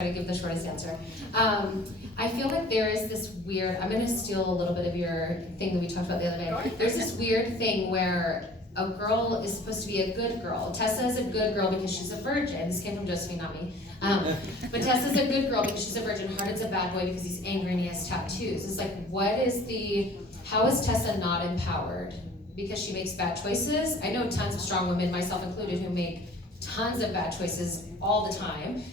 To give the shortest answer. I feel like there is this weird, I'm going to steal a little bit of your thing that we talked about the other day. There's this weird thing where a girl is supposed to be a good girl. Tessa is a good girl because she's a virgin. This came from Josephine, not me. But Tessa's a good girl because she's a virgin. Hardin's a bad boy because he's angry and he has tattoos. It's like, how is Tessa not empowered? Because she makes bad choices? I know tons of strong women, myself included, who make tons of bad choices all the time.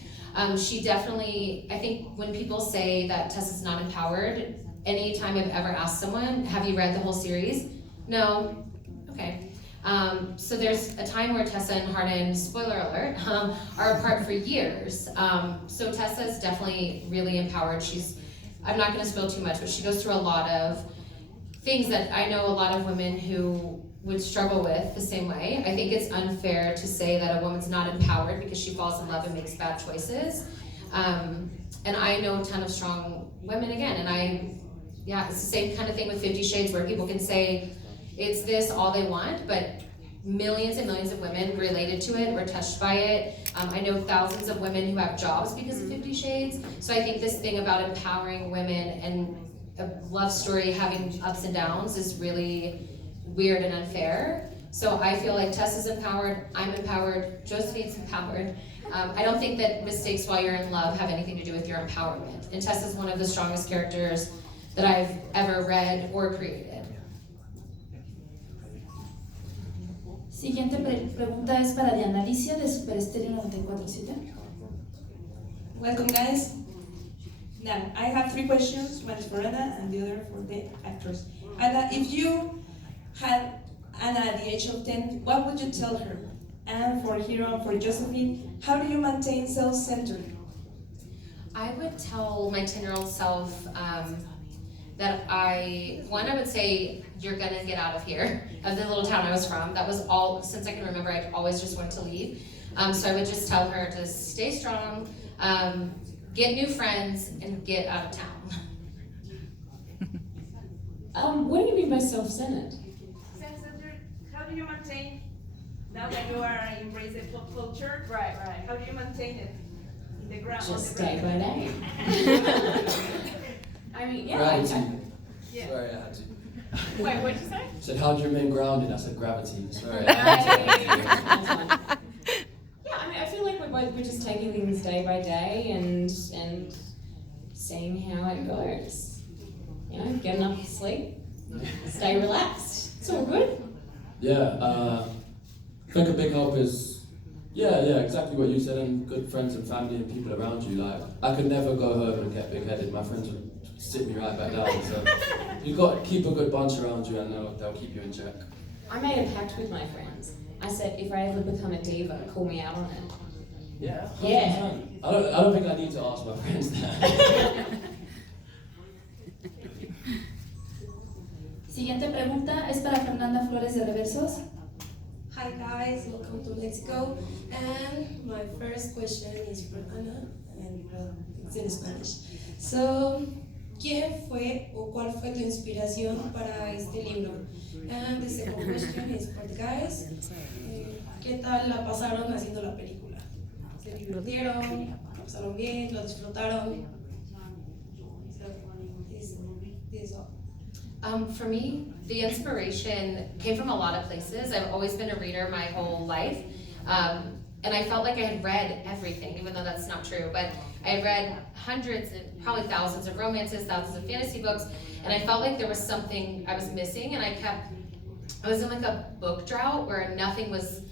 She definitely, I think when people say that Tessa's not empowered, anytime I've ever asked someone, have you read the whole series? No? Okay. So there's a time where Tessa and Hardin, spoiler alert, are apart for years. So Tessa's definitely really empowered. I'm not gonna spill too much, but she goes through a lot of things that I know a lot of women who would struggle with the same way. I think it's unfair to say that a woman's not empowered because she falls in love and makes bad choices. And I know a ton of strong women again, and it's the same kind of thing with 50 Shades where people can say it's this all they want, but millions and millions of women related to it, were touched by it. I know thousands of women who have jobs because of 50 Shades. So I think this thing about empowering women and a love story having ups and downs is really weird and unfair. So I feel like Tessa's empowered, I'm empowered, Josephine's empowered. I don't think that mistakes while you're in love have anything to do with your empowerment. And Tessa's one of the strongest characters that I've ever read or created. Siguiente pregunta es para Diana Alicia de Super Estéreo 94.7. Welcome, guys. Now, I have 3 questions. One is for Anna and the other for the actress. Anna, if you had Anna at the age of 10, what would you tell her? And for Hero, for Josephine, how do you maintain self-centered? I would tell my 10-year-old self that I would say, you're gonna get out of here, of the little town I was from. That was all, since I can remember, I always just wanted to leave. So I would just tell her to stay strong, get new friends, and get out of town. What do you mean by self-centered? Self-centered, how do you maintain, now that you are embracing pop culture, Right. how do you maintain it in the ground? Just day by day. I mean, yeah. Gravity. Yeah. Sorry, I had to. Wait, what'd you say? I said, how do you remain grounded? I said, gravity. Sorry. Yeah, I mean, I feel like we're just taking things day by day and seeing how it goes. You know, get enough sleep, stay relaxed. It's all good. Yeah, I think a big help is, exactly what you said, and good friends and family and people around you. Like, I could never go home and get big-headed. My friends would sit me right back down. So you've got to keep a good bunch around you, and they'll keep you in check. I made a pact with my friends. I said, if I ever become a diva, call me out on it. Yeah. 100%. Yeah. I don't think I need to ask my friends that. Siguiente pregunta es para Fernanda Flores de Reversos. Hi guys, welcome to Let's Go. And my first question is for Anna, and it's in Spanish. So, ¿quién fue o cuál fue tu inspiración para este libro? And the second question is for the guys. ¿Qué tal la pasaron haciendo la película? ¿Se divirtieron? ¿La pasaron bien? ¿Lo disfrutaron? So, this all. For me, the inspiration came from a lot of places. I've always been a reader my whole life. And I felt like I had read everything, even though that's not true. But I had read hundreds, and probably thousands of romances, thousands of fantasy books, and I felt like there was something I was missing, and I was in like a book drought where nothing was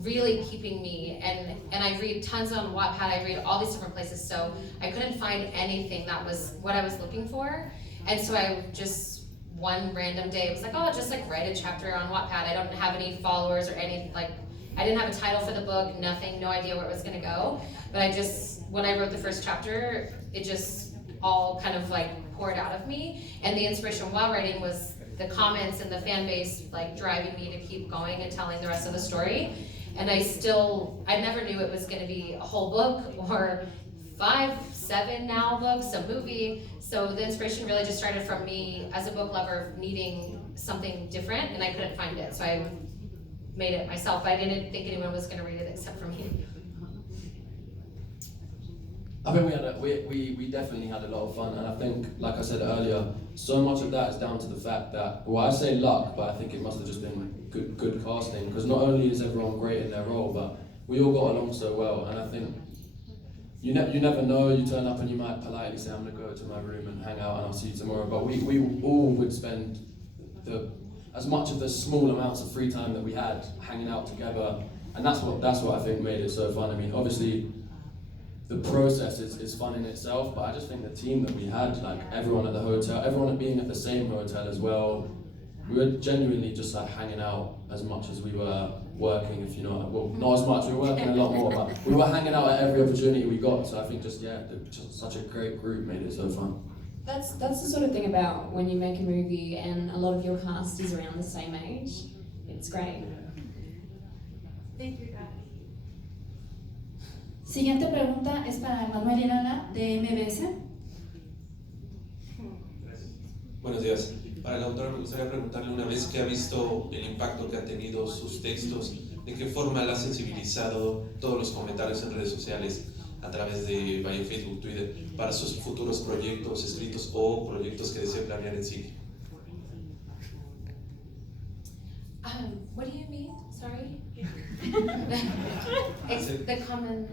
really keeping me, and I read tons on Wattpad, I read all these different places, so I couldn't find anything that was what I was looking for. And so I just, one random day, it was like, oh, I'll just like write a chapter on Wattpad. I don't have any followers or any, like, I didn't have a title for the book, nothing, no idea where it was gonna go. But when I wrote the first chapter, it just all kind of like poured out of me. And the inspiration while writing was the comments and the fan base like driving me to keep going and telling the rest of the story. And I never knew it was gonna be a whole book or 5, 7 now books, a movie. So the inspiration really just started from me as a book lover needing something different, and I couldn't find it. So I made it myself. I didn't think anyone was going to read it except for me. I think we definitely had a lot of fun, and I think, like I said earlier, so much of that is down to the fact that, well, I say luck, but I think it must have just been good casting, because not only is everyone great in their role, but we all got along so well, and I think you never know, you turn up and you might politely say, I'm going to go to my room and hang out and I'll see you tomorrow, but we all would spend as much of the small amounts of free time that we had hanging out together, and that's what I think made it so fun. I mean, obviously, the process is fun in itself, but I just think the team that we had, like everyone at the hotel, everyone being at the same hotel as well, we were genuinely just like hanging out as much as we were working, if you know, well, not as much, we were working a lot more, but we were hanging out at every opportunity we got, so I think just such a great group made it so fun. That's the sort of thing about when you make a movie and a lot of your cast is around the same age. It's great. Thank you, guys. Siguiente pregunta es para Manuel y Ana de MBS. Buenos días. Para la autora me gustaría preguntarle, una vez que ha visto el impacto que han tenido sus textos, ¿de qué forma la ha sensibilizado todos los comentarios en redes sociales a través de vaya Facebook, Twitter, para sus futuros proyectos escritos o proyectos que desee planear en cine? What do you mean? Sorry? It's the common...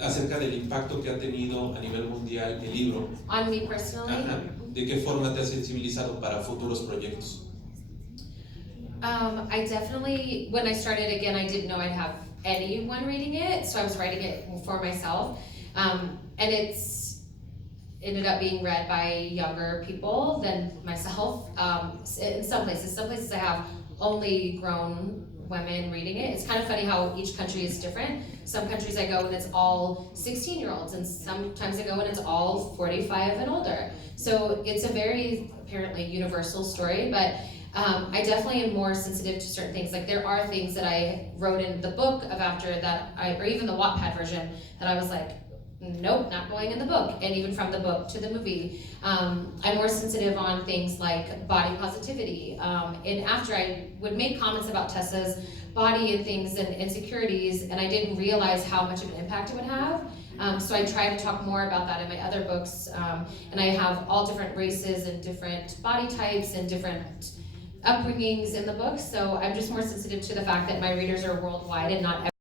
Acerca del impacto que ha tenido a nivel mundial el libro. On me personally? Ajá. ¿De qué forma te ha sensibilizado para futuros proyectos? I definitely, when I started again, I didn't know I'd have anyone reading it, so I was writing it for myself. And it's ended up being read by younger people than myself. In some places I have only grown women reading it. It's kind of funny how each country is different. Some countries I go and it's all 16-year-olds, and sometimes I go and it's all 45 and older. So it's a very apparently universal story, but I definitely am more sensitive to certain things. Like there are things that I wrote in the book of after that, or even the Wattpad version, that I was like, nope, not going in the book. And even from the book to the movie, I'm more sensitive on things like body positivity. And after I would make comments about Tessa's body and things and insecurities, and I didn't realize how much of an impact it would have. So I try to talk more about that in my other books. And I have all different races and different body types and different upbringings in the book. So I'm just more sensitive to the fact that my readers are worldwide and not